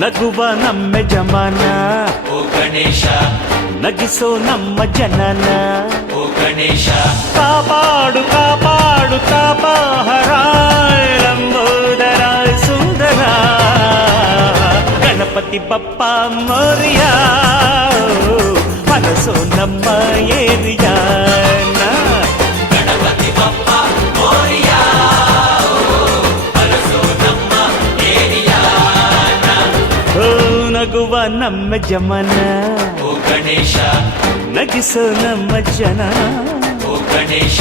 ನಗುವ ನಮ್ಮ ಜಮಾನ ಓ ಗಣೇಶ ನಗಿಸೋ ನಮ್ಮ ಜನನ ಓ ಗಣೇಶ ಕಾಪಾಡು ಕಾಪಾಡು ತಾಪಹರ ಲಂಬೋದರ ಸುಂದರ ಗಣಪತಿ ಬಪ್ಪ ಮೋರಿಯ ಮನಸೋ ನಮ್ಮ ಏರಿಯಾನ ಗಣಪತಿ ಬಪ್ಪ ಮೋರಿಯ ಅರಸೋ ನಮ್ಮ ಏರಿಯಾನ ಓ ನಗುವ ನಮ್ಮ ಜಮನ ಓ ಗಣೇಶ ನಗಿಸೋ ನಮ್ಮ ಜನ ಓ ಗಣೇಶ